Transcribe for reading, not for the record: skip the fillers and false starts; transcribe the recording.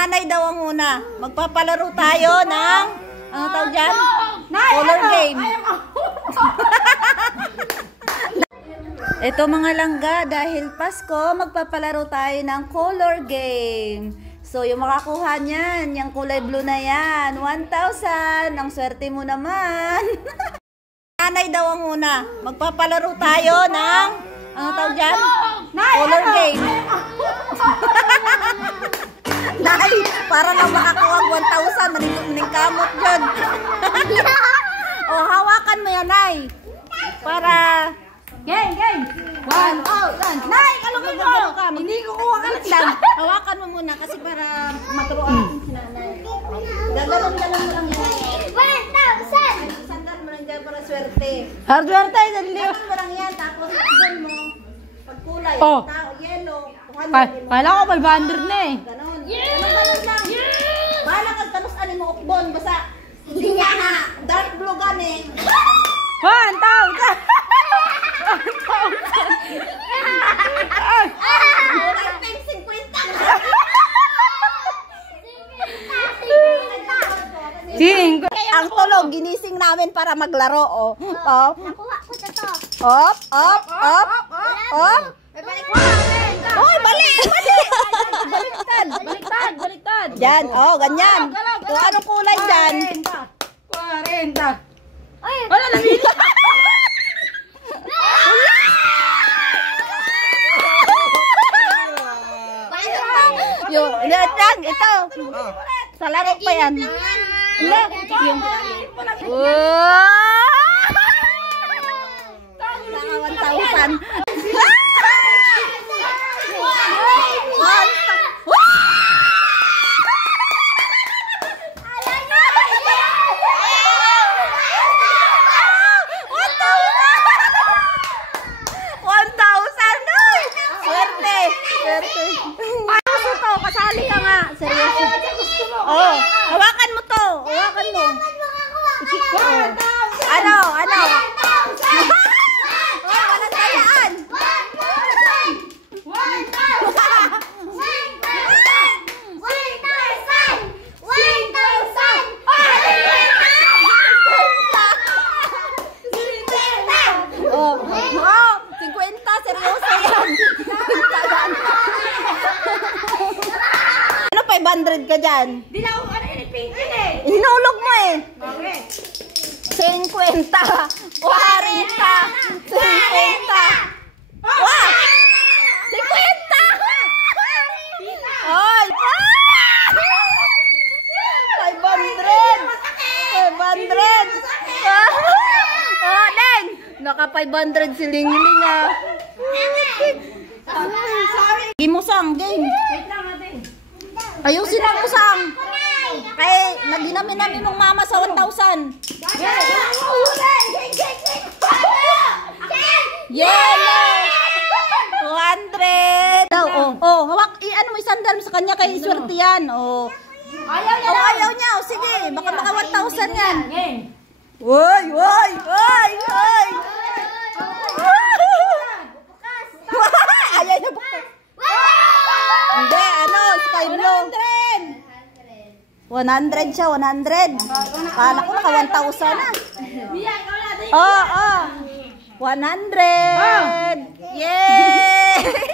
Nanay daw ang una. Magpapalaro tayo ng, ano tawag dyan? Color game. Ito mga langga, dahil Pasko, magpapalaro tayo ng color game. So, yung makakuha niyan, yung kulay blue na yan, 1,000. Ang swerte mo naman. Nanay daw ang una. Magpapalaro tayo ng, ano tawag dyan? Color game. Nay, para lang makakuha 1,000, maning kamot dyan. O, hawakan mo yan, Nay. Para... Game! 1,000! Nay, kalungin mo! Hindi ko kuha ka lang. Hawakan mo muna kasi para maturuan si Nanay. Gagalong-galong mo lang yan. 1,000! Sandal mo lang dyan para swerte. Hardware tayo, dali. Gagalong mo lang yan, tapos doon mo, pagkulay, Oh. yellow, 200 mo. Kala ko 500 na eh. Ganon. Ganon lang. Bahala kang talusan mo ukbon, basta hindi niya ha. Dark blue gani. 1,000! Ang tulog, ginising namin para maglaro, oh. Oh. Nakuha ko na to. Op. Oy, balik! Baliktad! Diyan, oh, ganyan. Kung anong kulay dyan? 40! Wala na mili! Yan, ito. Sa laro pa yan. Wala. Yung... Naka 1,000. Kasali ka nga. Seryoso. Oh, hawakan mo to. Hawakan mo. Ano? Oh, walang tayaan. Oh, 50. Seryoso yan. 500 ka dyan. Di na ako pinipintin eh. Hinulog mo eh. Bakit? 50. 40. 50. Wow! 50! Ay! 500! Oh, Len! Naka 500 si Ling-Ling ah. Sorry. Game mo sang, game. Wait lang natin. Ayusin ang usang. Kaya naginamin-namin mong mama sa 1,000. Yellow! 200! Oh, hawak, ano mo isandal mo sa kanya kay swerte yan. Oh. Ayaw niya. Oh, sige, baka maka 1,000 yan. Woy! Ayaw niya bukas. Hindi, sky blue. 100 siya, 100. Kala ko naka 1,000 na. Oh. 100. Yay!